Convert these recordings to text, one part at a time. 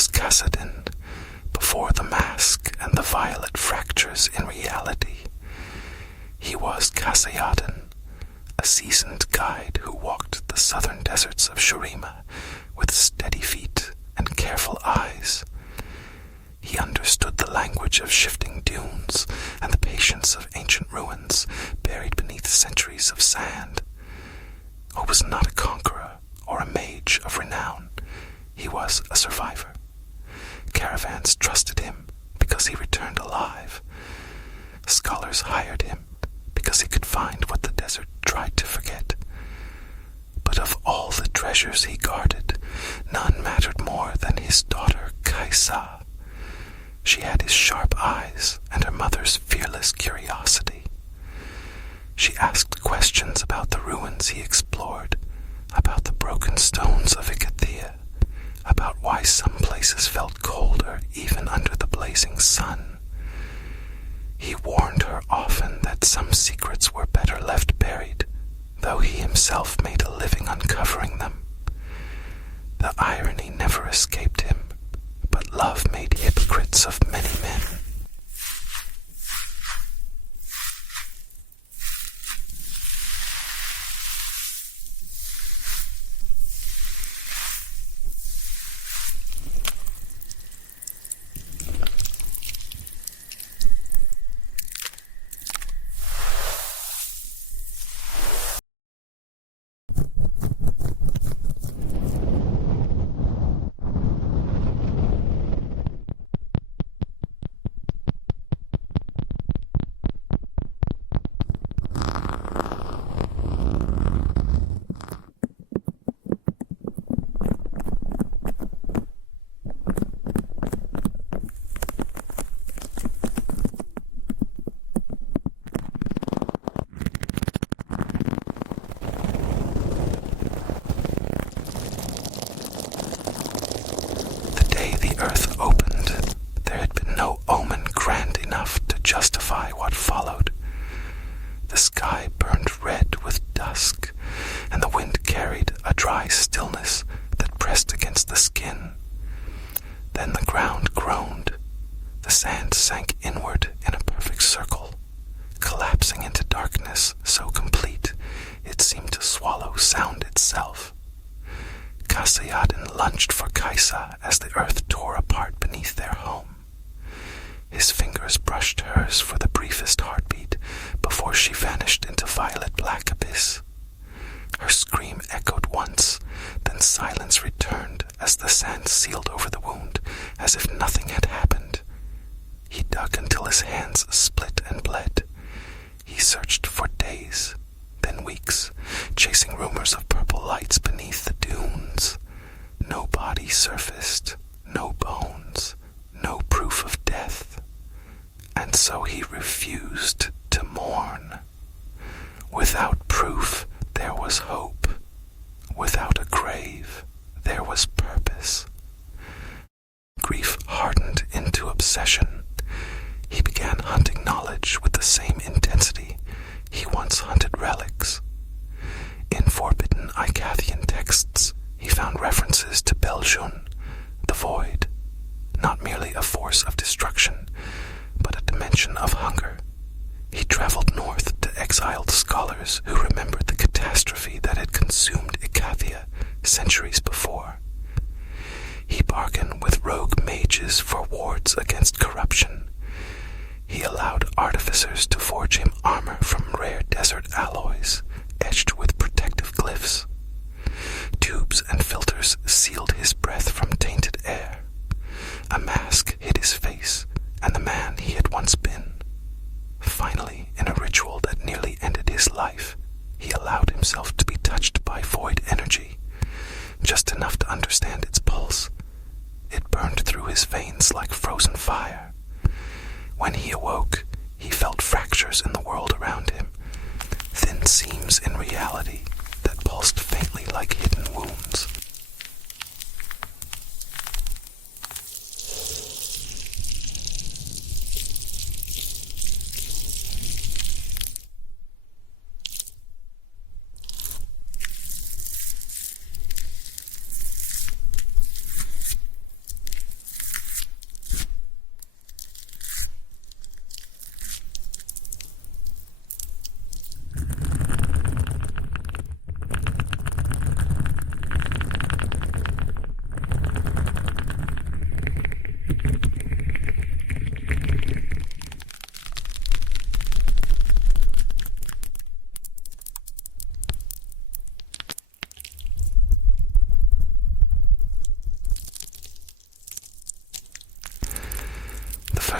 was Kassadin, before the mask and the violet fractures in reality. He was Kassadin, a seasoned guide who walked the southern deserts of Shurima with steady feet and careful eyes. He understood the language of shifting dunes and the patience of ancient ruins buried beneath centuries of sand. He was not a conqueror or a mage of renown. He was a survivor. Caravans trusted him because he returned alive. Scholars hired him because he could find what the desert tried to forget. But of all the treasures he guarded, none mattered more than his daughter Kaisa. She had his sharp eyes and her mother's fearless curiosity. She asked questions about the ruins he explored, about the broken stones of Ikathia, about why some places felt colder even under the blazing sun. He warned her often that some secrets were better left buried, though he himself made a living uncovering them. The irony never escaped him, but love made hypocrites of many men. Earth opened, there had been no omen grand enough to justify what followed. The sky burned red with dusk, and the wind carried a dry stillness that pressed against the skin. Then the ground groaned. The sand sank inward in a perfect circle, collapsing into darkness so complete it seemed to swallow sound itself. Kassadin lunged for Kaisa as the earth tore apart beneath their home. His fingers brushed hers for the briefest heartbeat before she vanished into violet black abyss. Her scream echoed once, then silence returned as the sand sealed over the wound, as if nothing had happened. He dug until his hands split and bled. He searched for days, then weeks, chasing rumors of purple lights beneath the dunes. No body surfaced, no bones, no proof of death. And so he refused to mourn. Without proof, there was hope. Without a grave, there was purpose. Grief hardened into obsession. He began hunting knowledge with the same intensity he once hunted relics. In forbidden Icathian texts, he found references to Beljun, the void, not merely a force of destruction, but a dimension of hunger. He traveled north to exiled scholars who remembered the catastrophe that had consumed Ikathia centuries before. He bargained with rogue mages for wards against corruption. He allowed artificers to forge him armor from rare desert alloys, etched with protective glyphs. Tubes and filters sealed his breath from tainted air. A mask hid his face and the man he had once been. Finally, in a ritual that nearly ended his life, he allowed himself to be touched by void energy, just enough to understand its pulse. It burned through his veins like frozen fire. When he awoke, he felt fractures in the world around him, thin seams in reality that pulsed faintly like hidden wounds.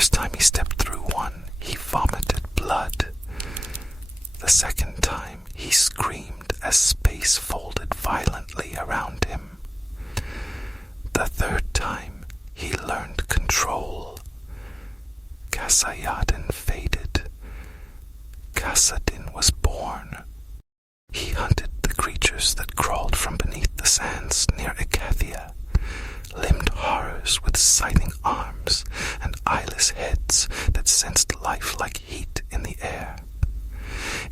first time he stepped through one, he vomited blood. The second time, he screamed as space folded violently around him. The third time, he learned control. Kassadin faded. Kassadin was born. He hunted the creatures that crawled from beneath the sands near Ikathia, limbed horrors with sighting arms and eyeless heads that sensed life like heat in the air.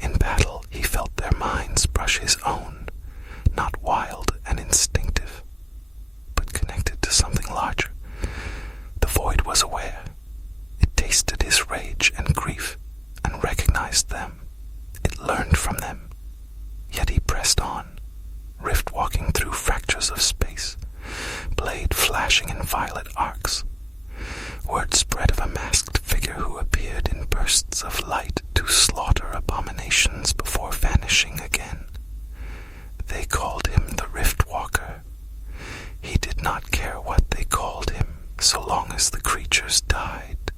In battle, he felt their minds brush his own, not wild and instinctive, but connected to something larger. The void was aware. It tasted his rage and grief and recognized them. It learned from them. Yet he pressed on, rift walking through fractures of space, blade flashing in violet arcs. Word spread of a masked figure who appeared in bursts of light to slaughter abominations before vanishing again. They called him the Rift Walker. He did not care what they called him, so long as the creatures died.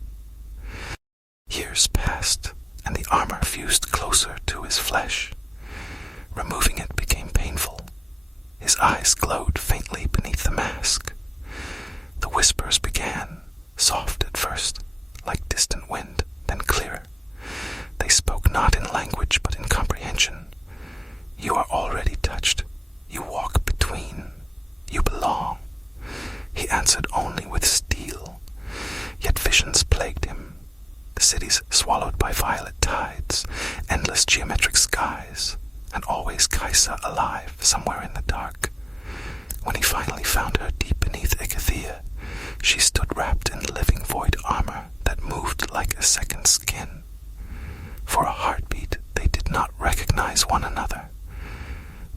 Years passed, and the armor fused closer to his flesh. Removing it became painful. His eyes glowed faintly beneath the mask. The whispers began, soft at first, like distant wind, then clearer. They spoke not in language, but in comprehension. You are already touched. You walk between. You belong. He answered only with steel. Yet visions plagued him. The cities swallowed by violet tides, endless geometric skies, and always Kaisa alive somewhere in the dark. When he finally found her deep beneath Ikathia, she stood wrapped in living void armor that moved like a second skin. For a heartbeat, they did not recognize one another.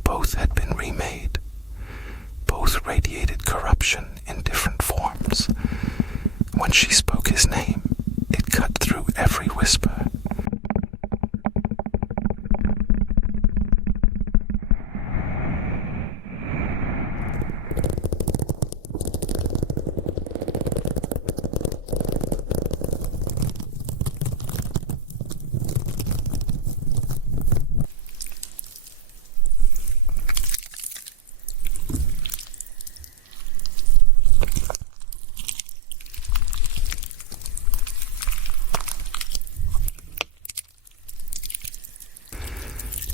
Both had been remade. Both radiated corruption in different forms. When she spoke his name, it cut through every whisper.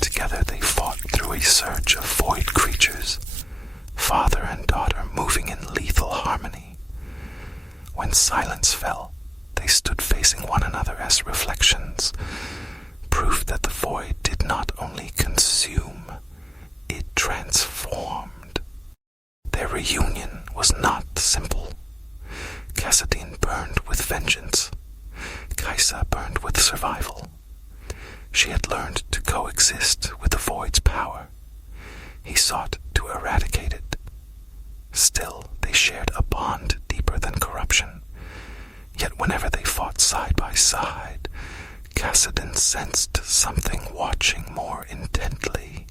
Together they fought through a surge of void creatures, father and daughter moving in lethal harmony. When silence fell, they stood facing one another as reflections, proof that the void did not only consume, it transformed. Their reunion was not simple. Kassadin burned with vengeance. Kaisa burned with survival. She had learned to coexist with the void's power. He sought to eradicate it. Still, they shared a bond deeper than corruption. Yet whenever they fought side by side, Kassadin sensed something watching more intently,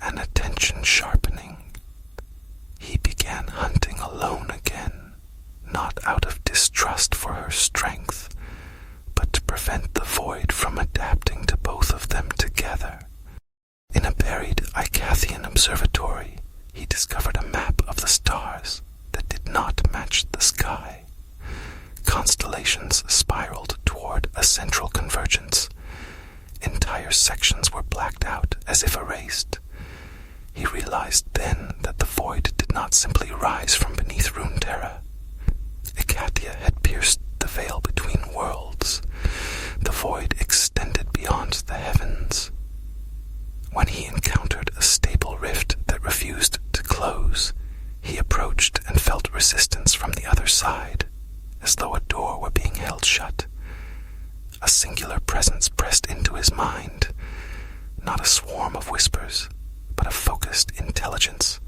an attention sharpening. He began hunting alone again, not out of distrust for her strength, but to prevent the void from adapting to both of them together. In a buried Icathian observatory, he discovered a map of the stars that did not match the sky. Constellations spiraled toward a central convergence. Entire sections were blacked out as if erased. He realized then that the void did not simply rise from beneath Runeterra. Ikathia had pierced the veil between worlds. The void extended beyond the heavens. When he encountered a stable rift that refused to close, he approached and felt resistance from the other side, as though a door were being held shut. A singular presence pressed into his mind, not a swarm of whispers, but a focused intelligence.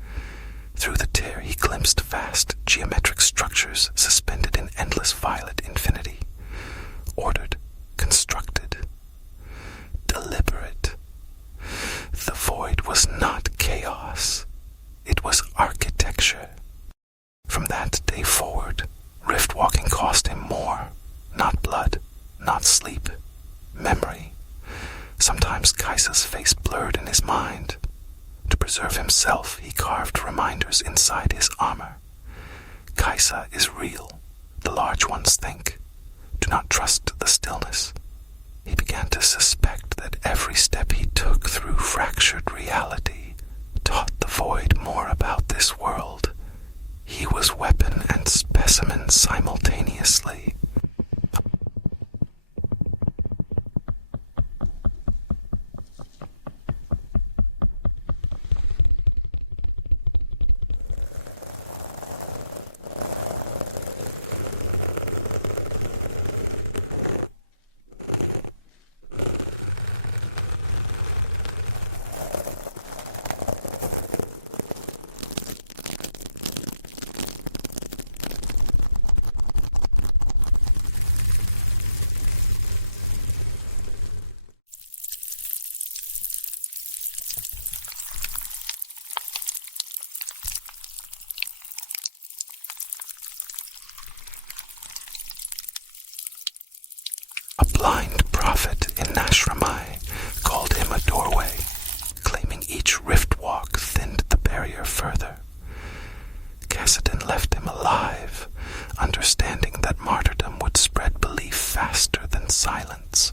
Through the tear he glimpsed vast geometric structures suspended in endless violet infinity, ordered, constructed, deliberate. The void was not chaos, it was architecture. From that day forward, rift walking cost him more, sleep, memory. Sometimes Kaisa's face blurred in his mind. To preserve himself, he carved reminders inside his armor. Kaisa is real, the large ones think. Do not trust the stillness. He began to suspect that every step he took through fractured reality taught the void more about this world. He was weapon and specimen simultaneously. A blind prophet in Nashramai called him a doorway, claiming each rift walk thinned the barrier further. Kassadin left him alive, understanding that martyrdom would spread belief faster than silence.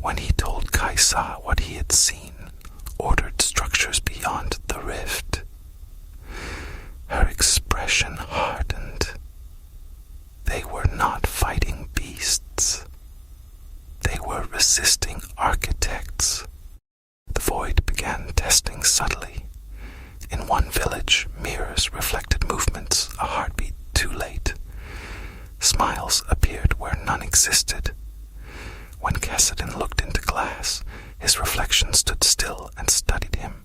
When he told Kaisa what he had seen, ordered structures beyond the rift, her expression hardened. They were not fighting beasts. They were resisting architects. The void began testing subtly. In one village, mirrors reflected movements a heartbeat too late. Smiles appeared where none existed. When Kassadin looked into glass, his reflection stood still and studied him.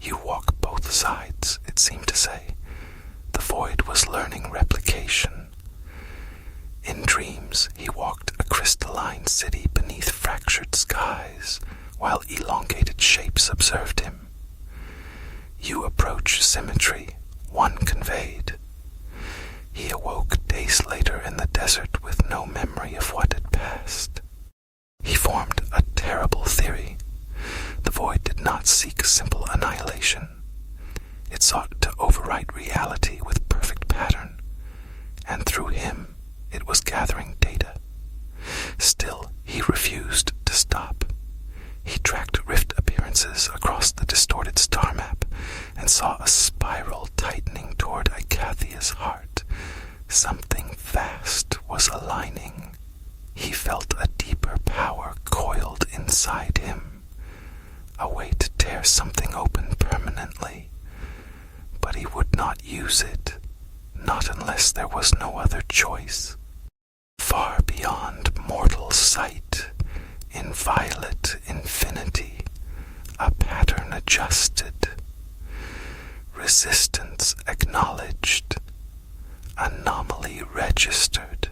You walk both sides, it seemed to say. The void was learning replication. In dreams, he walked a crystalline city beneath fractured skies, while elongated shapes observed him. You approach symmetry, one conveyed. He awoke days later in the desert with no memory of what had passed. He formed a terrible theory. The void did not seek simple annihilation. It sought to overwrite reality with perfect pattern, and through him, it was gathering data. Still, he refused to stop. He tracked rift appearances across the distorted star map and saw a spiral tightening toward Icathia's heart. Something vast was aligning. He felt a deeper power coiled inside him, a way to tear something open permanently. But he would not use it, not unless there was no other choice. Far beyond mortal sight, in violet infinity, a pattern adjusted, resistance acknowledged, anomaly registered.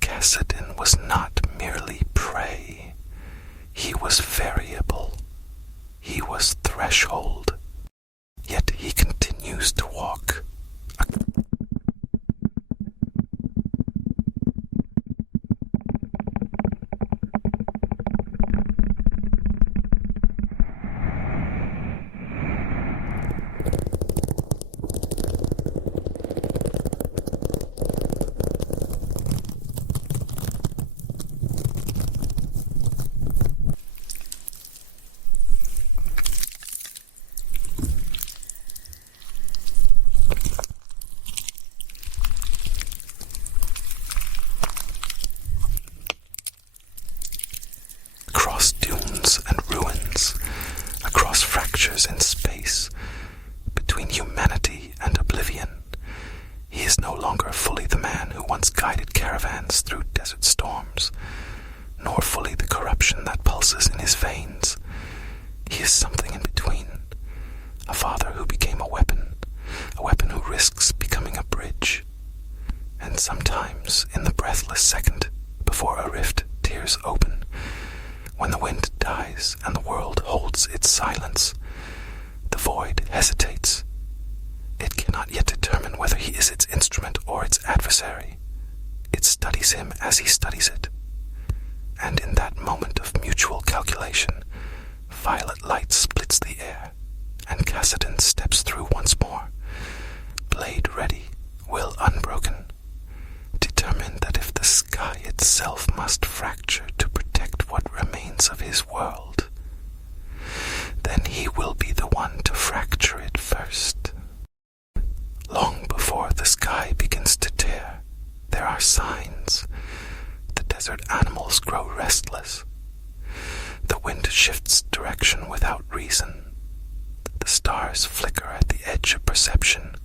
Kassadin was not merely prey. He was variable. He was threshold. Yet he continues to walk. Across dunes and ruins, across fractures in space, between humanity and oblivion, he is no longer fully the man who once guided caravans through desert storms, nor fully the corruption that pulses in his veins. He is something in between, a father who became a weapon who risks becoming a bridge. And sometimes, in the breathless second before a rift tears open, when the wind dies and the world holds its silence, the void hesitates. It cannot yet determine whether he is its instrument or its adversary. It studies him as he studies it. And in that moment of mutual calculation, violet light splits the air, and Kassadin steps through once more, blade ready, will unbroken, determined that if the sky itself must fracture to protect what remains of his world, then he will be the one to fracture it first. Long before the sky begins to tear, there are signs. The desert animals grow restless. The wind shifts direction without reason. The stars flicker at the edge of perception,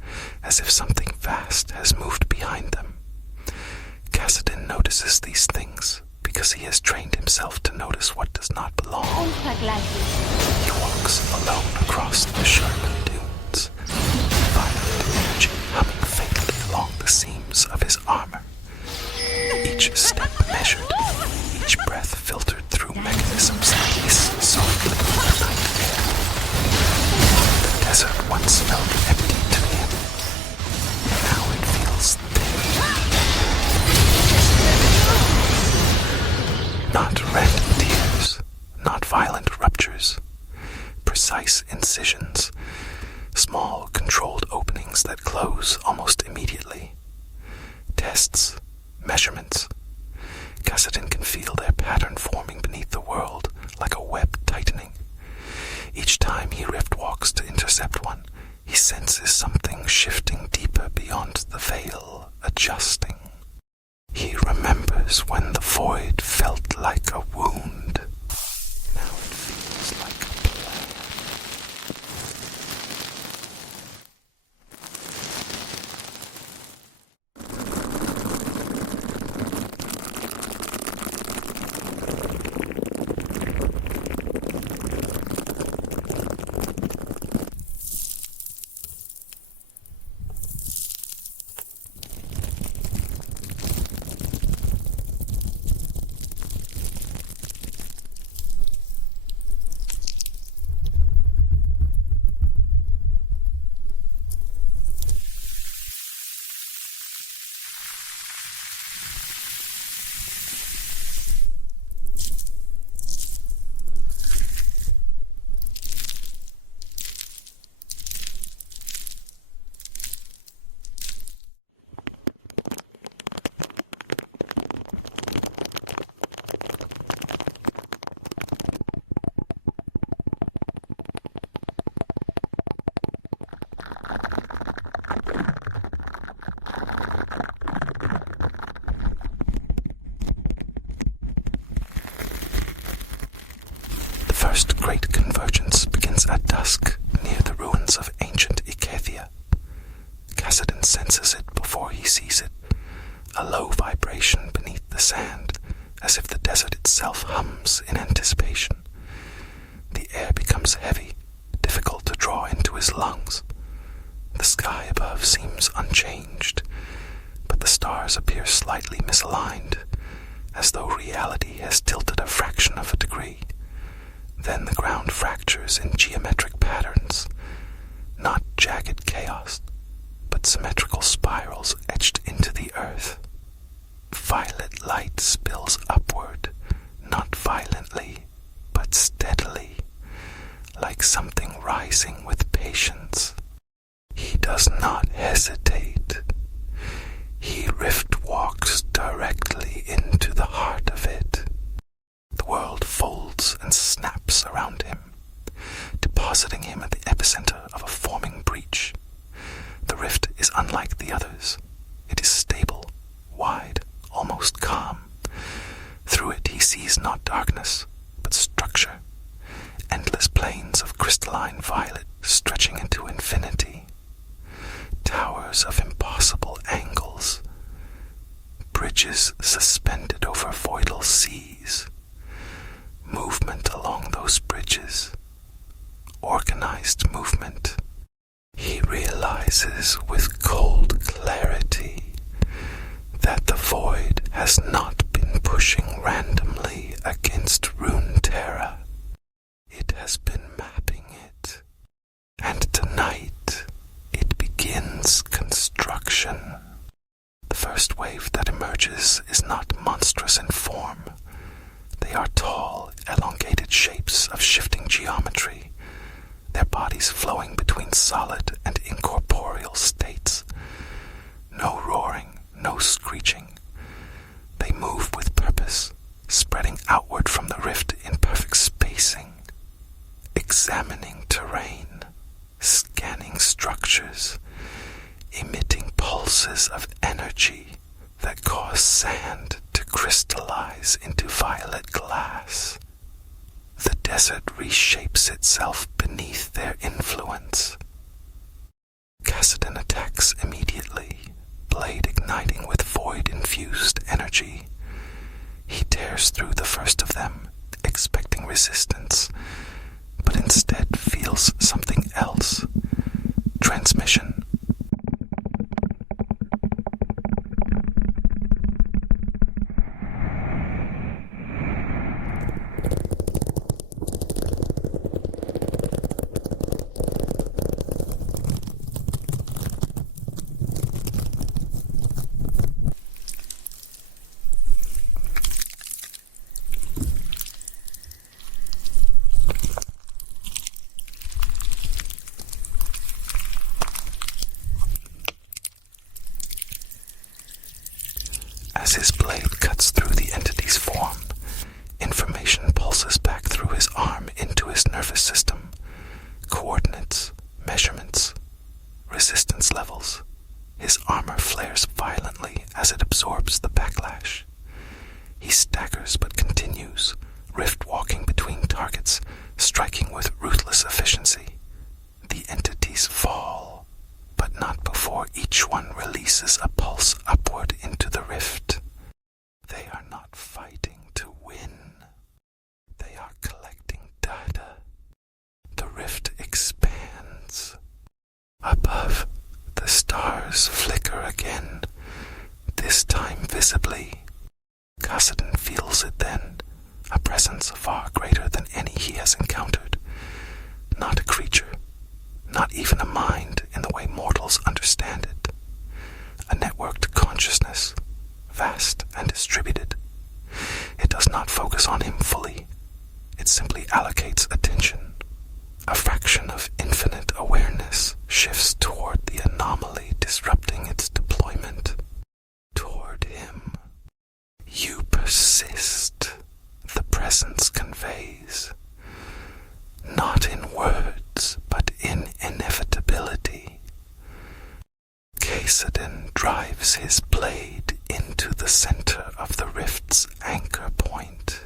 as if something vast has moved behind them. Kassadin notices these things because he has trained himself to notice what does not belong. He walks alone across the sharp dunes, violet energy humming faintly along the seams of his armor. Each step measured, each breath filtered through mechanisms that hiss softly in the night air. The desert once felt empty to him. Now it feels thin. Not random tears, not violent ruptures, precise incisions, small controlled openings that close almost immediately. Tests, measurements. Kassadin can feel their pattern forming beneath the world like a web tightening. Each time he rift walks to intercept one, he senses something shifting deeper beyond the veil, adjusting. He remembers when the void felt like a wound. Now it feels like a The first great convergence begins at dusk near the ruins of ancient Ikathia. Kassadin senses it before he sees it, a low vibration beneath the sand, as if the desert itself hums in anticipation. The air becomes heavy, difficult to draw into his lungs. The sky above seems unchanged, but the stars appear slightly misaligned, as though reality has tilted a fraction of a degree. Then the ground fractures in geometric patterns, not jagged chaos, but symmetrical spirals etched into the earth. Violet light spills upward, not violently, but steadily, like something rising with patience. He does not hesitate. He rift walks directly into the heart of it. The world folds and snaps around him, depositing him at the epicenter of a forming breach. The rift is unlike the others. It is stable, wide, almost calm. Through it he sees not darkness, but structure, endless plains of crystalline violet stretching into infinity, towers of impossible angles, bridges suspended over voidal seas, movement along those bridges, organized movement. He realizes with cold clarity that the void has not been pushing randomly against Runeterra. It has been mapping it, and tonight it begins construction. The first wave that emerges emerges is not monstrous in form. They are tall, elongated shapes of shifting geometry, their bodies flowing between solid and incorporeal states. No roaring, no screeching. They move with purpose, spreading outward from the rift in perfect spacing, examining terrain, scanning structures, emitting pulses of energy that cause sand to crystallize into violet glass. The desert reshapes itself beneath their influence. Kassadin attacks immediately, blade igniting with void-infused energy. He tears through the first of them, expecting resistance, but instead feels something else. Transmission. As his blade cuts through the entity's form, information pulses back through his arm into his nervous system. Coordinates, measurements, resistance levels. His armor flares violently as it absorbs the backlash. He staggers but continues, rift walking between targets, striking with ruthless efficiency. The entities fall, but not before each one releases a pulse upward into the rift. They are not fighting to win. They are collecting data. The rift expands. Above, the stars flicker again, this time visibly. Kassadin feels it then, a presence far greater than any he has encountered. Not a creature, not even a mind in the way mortals understand it. A networked consciousness, vast and distributed. It does not focus on him fully. It simply allocates attention. A fraction of infinite awareness shifts toward the anomaly disrupting its deployment. Toward him. You persist, the presence conveys. Not in words, but in inevitability. Kassadin drives his blade into the center of the rift's anchor point.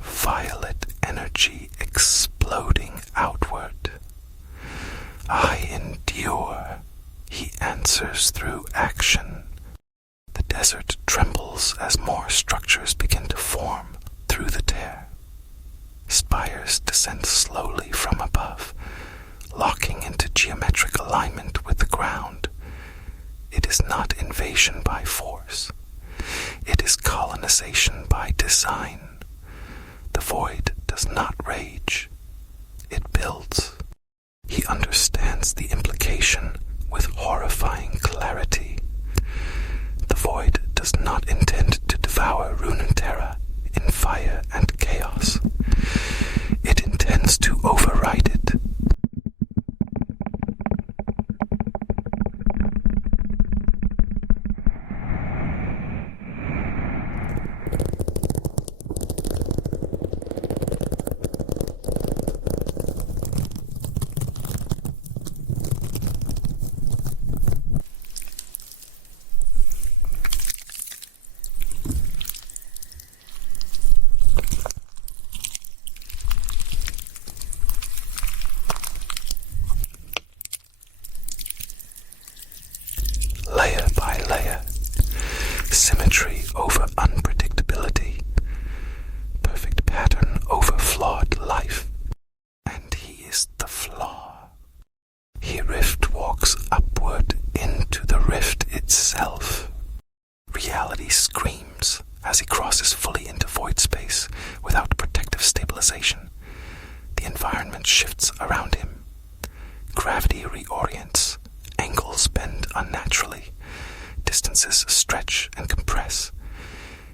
Violet energy exploding outward. I endure, he answers through action. The desert trembles as more structures begin to form through the tear. Spires descend slowly from above, locking into geometric alignment with the ground. It is not invasion by force. It is colonization by design. The void does not rage. It builds. He understands the implication with horrifying clarity. The void does not intend to devour Runeterra in fire and chaos. It intends to override it. Layer by layer, symmetry over unpredictability, perfect pattern over flawed life, and he is the flaw. He rift walks upward into the rift itself. Reality screams as he crosses fully into void space without protective stabilization. The environment shifts around him. Gravity reorients. Angles bend unnaturally. distances stretch and compress.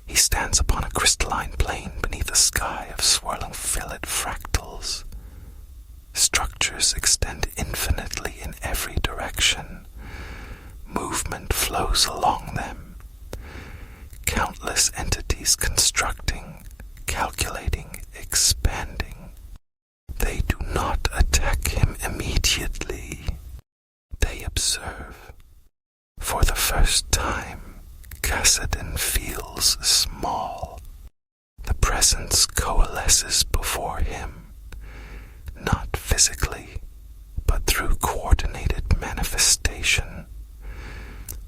He stands upon a crystalline plain beneath a sky of swirling fillet fractals. Structures extend infinitely in every direction. Movement flows along them. Countless entities constructing, calculating, expanding. They do not attack him immediately. They observe. For the first time, Kassadin feels small. The presence coalesces before him, not physically, but through coordinated manifestation.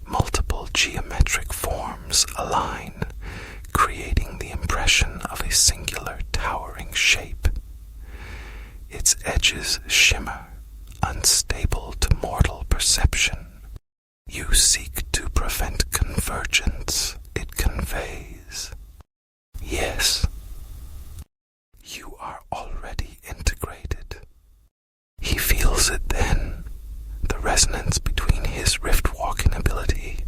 Multiple geometric forms align, creating the impression of a singular towering shape. Its edges shimmer, unstable to mortal perception. You seek to prevent convergence, it conveys. Yes, you are already integrated. He feels it then, the resonance between his rift-walking ability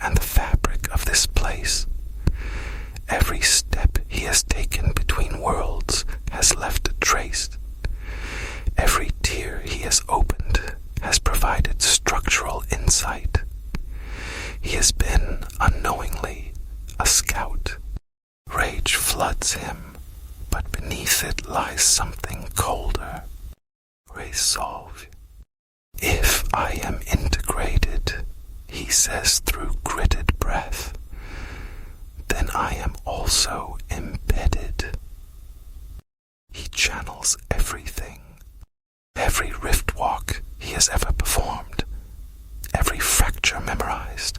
and the fabric of this place. Every step he has taken between worlds has left a trace. Every tear he has opened has provided structural insight. He has been, unknowingly, a scout. Rage floods him, but beneath it lies something colder. Resolve. If I am integrated, he says through gritted breath, then I am also embedded. He channels everything. Every rift walk he has ever performed, every fracture memorized,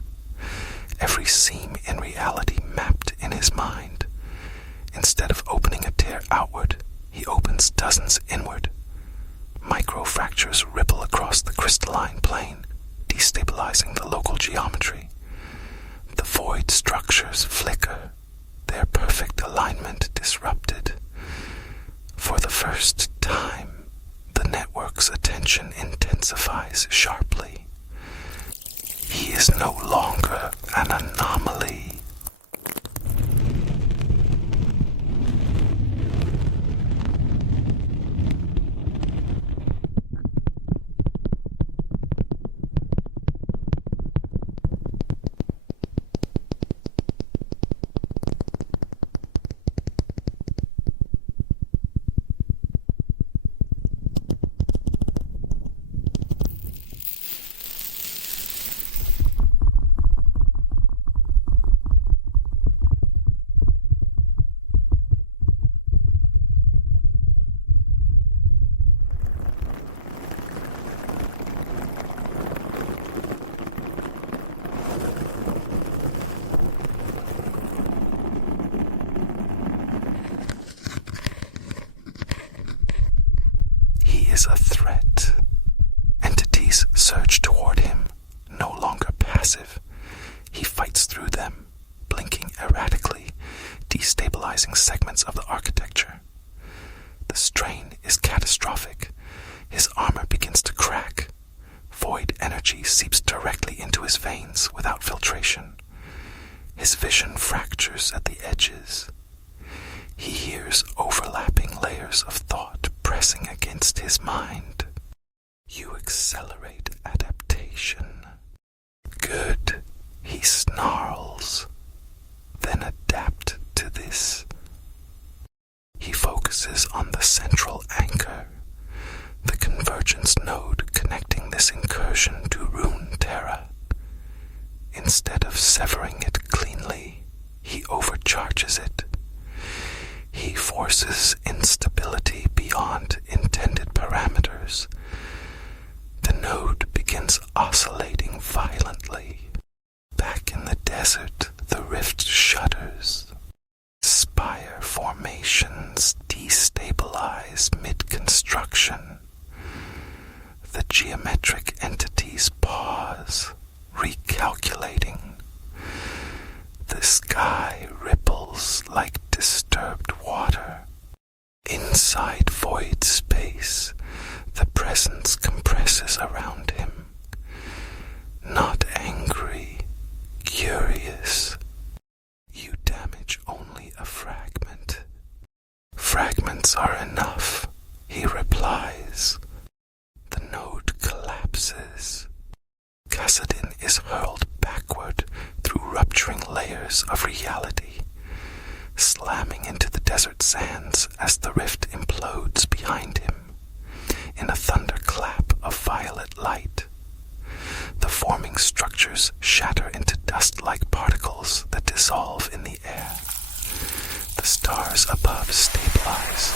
every seam in reality mapped in his mind. Instead of opening a tear outward, he opens dozens inward. Micro-fractures ripple across the crystalline plane, destabilizing the local geometry. The void structures flicker, their perfect alignment disrupted. For the first time, the network's attention intensifies sharply. He is no longer an anomaly. Is a threat. Entities surge toward him, no longer passive. He fights through them, blinking erratically, destabilizing segments of the architecture. The strain is catastrophic. His armor begins to crack. Void energy seeps directly into his veins without filtration. His vision fractures at the edges. He hears overlapping layers of thought pressing against his mind. You accelerate adaptation. Good, he snarls. Then adapt to this. He focuses on the central anchor, the convergence node connecting this incursion to Runeterra. Instead of severing it cleanly, he overcharges it. He forces instability beyond intended parameters. The node begins oscillating violently. Back in the desert, the rift shudders. Spire formations destabilize mid-construction. The geometric entities pause, recalculating. The sky ripples like disturbed water. Moments are enough, he replies. The node collapses. Kassadin is hurled backward through rupturing layers of reality, slamming into the desert sands as the rift implodes behind him in a thunderclap of violet light. The forming structures shatter into dust-like particles that dissolve in the air. The stars above stabilize.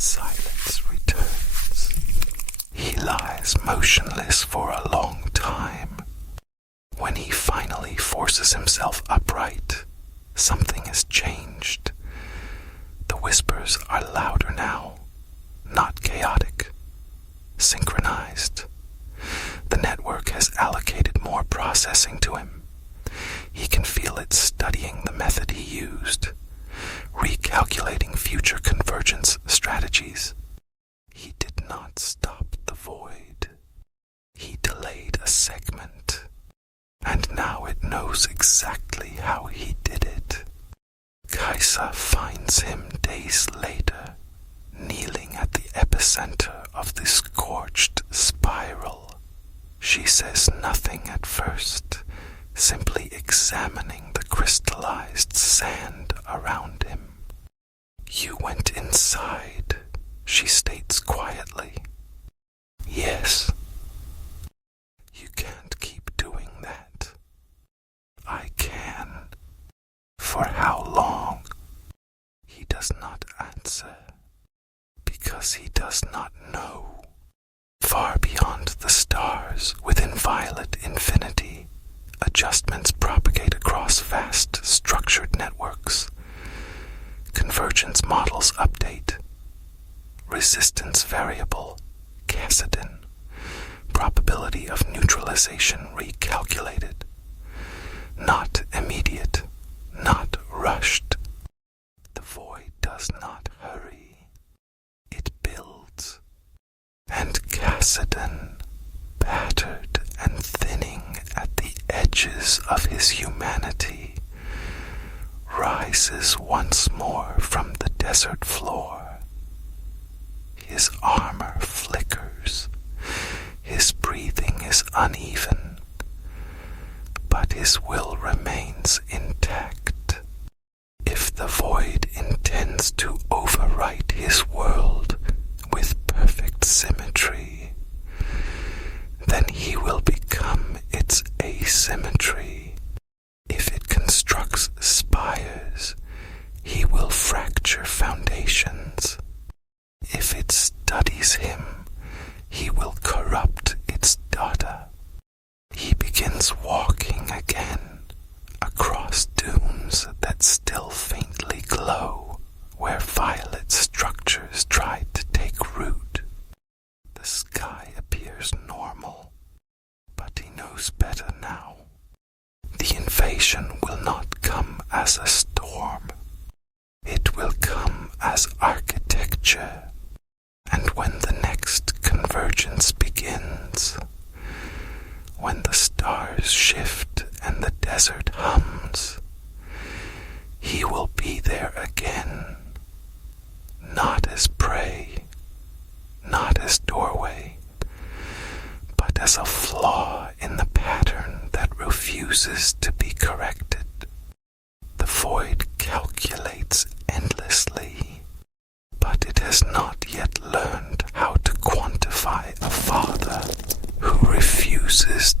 Silence returns. He lies motionless for a long time. When he finally forces himself upright, something has changed. The whispers are louder now, not chaotic, synchronized. The network has allocated more processing to him. He can feel it studying the method he used, recalculating future convergence strategies. He did not stop the void. He delayed a segment, and now it knows exactly how he did it. Kaisa finds him days later, kneeling at the epicenter of the scorched spiral. She says nothing at first, simply examining the crystallized sand around him. "You went inside," she states quietly. "Yes." "You can't keep doing that." "I can." "For how long?" He does not answer, because he does not know. Far beyond the stars, within violet infinity, adjustments propagate across vast structured networks. Convergence models update. Resistance variable, Kassadin. Probability of neutralization recalculated. Not immediate, not rushed. The void does not hurry. It builds. And Kassadin, battered and thinning at the edges of his humanity, rises once more from the desert floor. His armor flickers. His breathing is uneven, but his will remains intact. If the void intends to overwrite his world with perfect symmetry, then he will become its asymmetry. If it constructs spires, he will fracture foundations. If it studies him, he will corrupt its data. He begins walking again across dunes that still faintly glow, where violet structures tried to take root. The sky appears normal, but he knows better now. The invasion will not come as a storm. It will come as architecture. And when the next convergence begins, when the stars shift and the desert hums, he will be there again, not as prey, not as doorway, but as a flaw in the pattern that refuses to be corrected. The void calculates endlessly, but it has not yet learned how to quantify a father who refuses